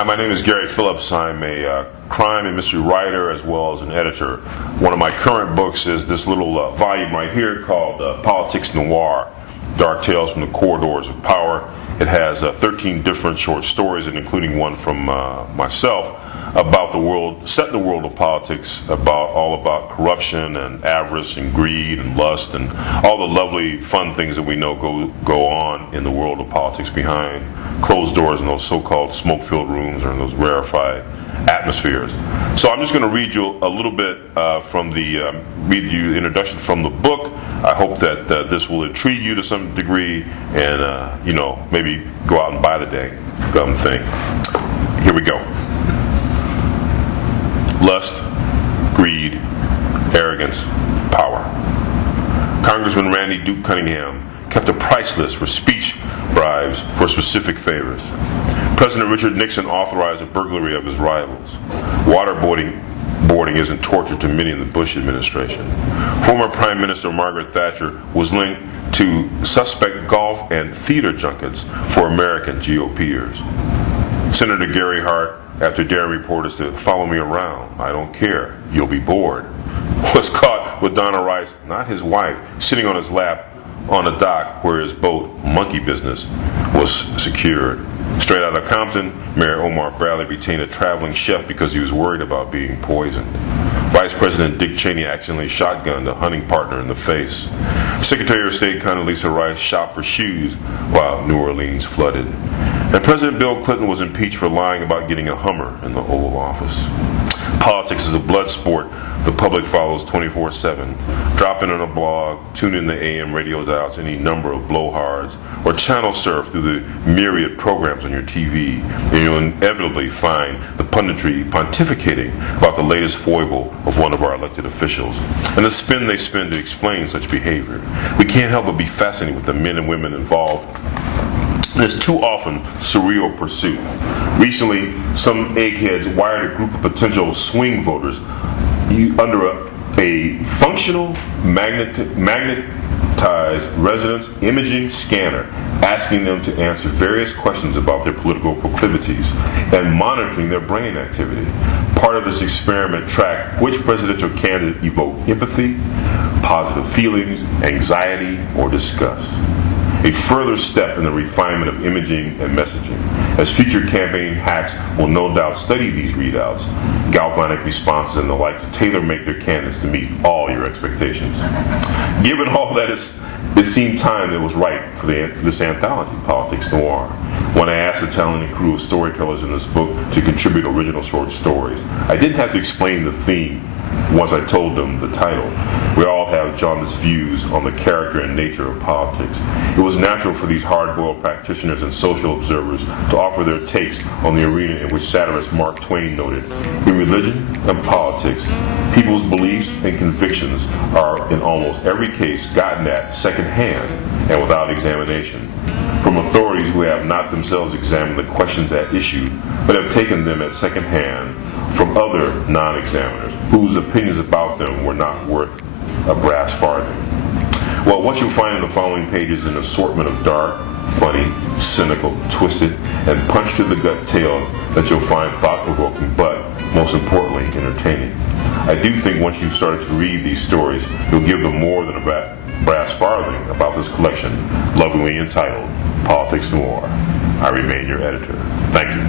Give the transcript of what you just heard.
Hi, my name is Gary Phillips. I'm a crime and mystery writer as well as an editor. One of my current books is this little volume right here called Politics Noir, Dark Tales from the Corridors of Power. It has 13 different short stories, and including one from myself, about the world, set in the world of politics, all about corruption and avarice and greed and lust and all the lovely fun things that we know go on in the world of politics behind closed doors in those so-called smoke-filled rooms or in those rarefied atmospheres. So I'm just going to read you a little bit from the introduction from the book. I hope that this will intrigue you to some degree, and maybe go out and buy the damn thing. Here we go. Lust, greed, arrogance, power. Congressman Randy Duke Cunningham kept a price list for speech bribes for specific favors. President Richard Nixon authorized a burglary of his rivals. Waterboarding isn't torture to many in the Bush administration. Former Prime Minister Margaret Thatcher was linked to suspect golf and theater junkets for American GOPers. Senator Gary Hart, after daring reporters to follow me around, I don't care, you'll be bored, was caught with Donna Rice, not his wife, sitting on his lap on a dock where his boat, Monkey Business, was secured. Straight out of Compton, Mayor Omar Bradley retained a traveling chef because he was worried about being poisoned. Vice President Dick Cheney accidentally shotgunned a hunting partner in the face. Secretary of State Condoleezza Rice shopped for shoes while New Orleans flooded. And President Bill Clinton was impeached for lying about getting a Hummer in the Oval Office. Politics is a blood sport the public follows 24/7. Drop in on a blog, tune in to AM radio dials, any number of blowhards, or channel surf through the myriad programs on your TV, and you'll inevitably find the punditry pontificating about the latest foible of one of our elected officials, and the spin they spin to explain such behavior. We can't help but be fascinated with the men and women involved. There's too often surreal pursuit. Recently, some eggheads wired a group of potential swing voters under a functional magnetized residence imaging scanner, asking them to answer various questions about their political proclivities and monitoring their brain activity. Part of this experiment tracked which presidential candidate evoked empathy, positive feelings, anxiety, or disgust. A further step in the refinement of imaging and messaging, as future campaign hacks will no doubt study these readouts, galvanic responses, and the like to tailor-make their candidates to meet all your expectations. Given all that, it seemed time that was right for this anthology, Politics Noir, when I asked the talented crew of storytellers in this book to contribute original short stories. I didn't have to explain the theme once I told them the title. We all have jaundiced views on the character and nature of politics. It was natural for these hard-boiled practitioners and social observers to offer their takes on the arena in which satirist Mark Twain noted, in religion and politics, people's beliefs and convictions are in almost every case gotten at second-hand and without examination, from authorities who have not themselves examined the questions at issue, but have taken them at second-hand from other non-examiners whose opinions about them were not worth a brass farthing. Well, what you'll find in the following pages is an assortment of dark, funny, cynical, twisted, and punch-to-the-gut tales that you'll find thought-provoking, but, most importantly, entertaining. I do think once you've started to read these stories, you'll give them more than a brass farthing about this collection, lovingly entitled Politics Noir. I remain your editor. Thank you.